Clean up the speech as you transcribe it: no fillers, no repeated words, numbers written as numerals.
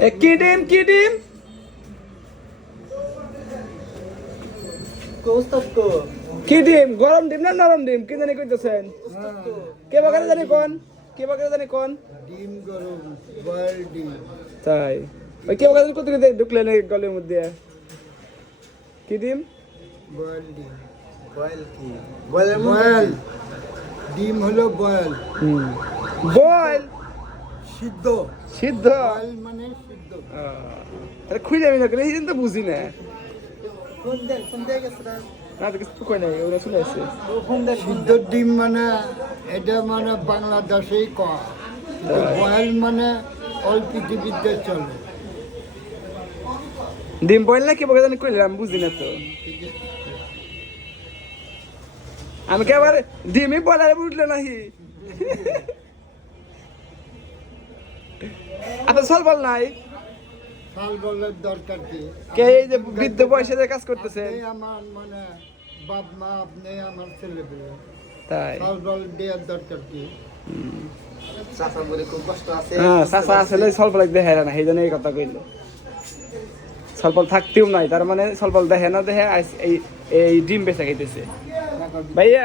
কি ডিম কি ডিম কি ডিম গরম ডিম না নরম ডিম কি জানি কইতেছেন কে বাগারে জানি কোন কে বাগারে জানি কোন ডিম গরম বয়েল ডিম তাই ওই কে বাগারে কত করে ঢুকলেন এই গলের মধ্যে কি ডিম বয়েল ডিম বয়েল কি বয়েল ডিম হলো বয়েল বয়েল সিদ্ধ সিদ্ধ বয়েল মানে সিদ্ধ আরে খুঁজে আমি না করে এই তো বুঝি না কোন দেয় গেছে না তো কিছু কই নাই ওরা শুনে আসছে সিদ্ধ ডিম মানে এটা মানে বাংলাদেশেই কয় বয়েল মানে অল পৃথিবীতে চলে ডিম বয়েল না কি বলে জানি কইলাম বুঝি না তো আমি কে আবার ডিমই বলারে বুঝলে নাহি আপনার সল বল নাই শাল বলের দরকার কি কে এই যে বৃদ্ধ বয়সে যে কাজ করতেছে আপনি আমার মানে বাপ মা আপনি আমার ছেলে পেলে তাই শাল বল দেওয়ার দরকার কি হ্যাঁ চাচা আসলে সলপল দেখে না সেই জন্য এই কথা কইল সলপল থাকতেও নাই তার মানে সলপল দেখে না দেখে এই ডিম বেচা খাইতেছে ভাইয়া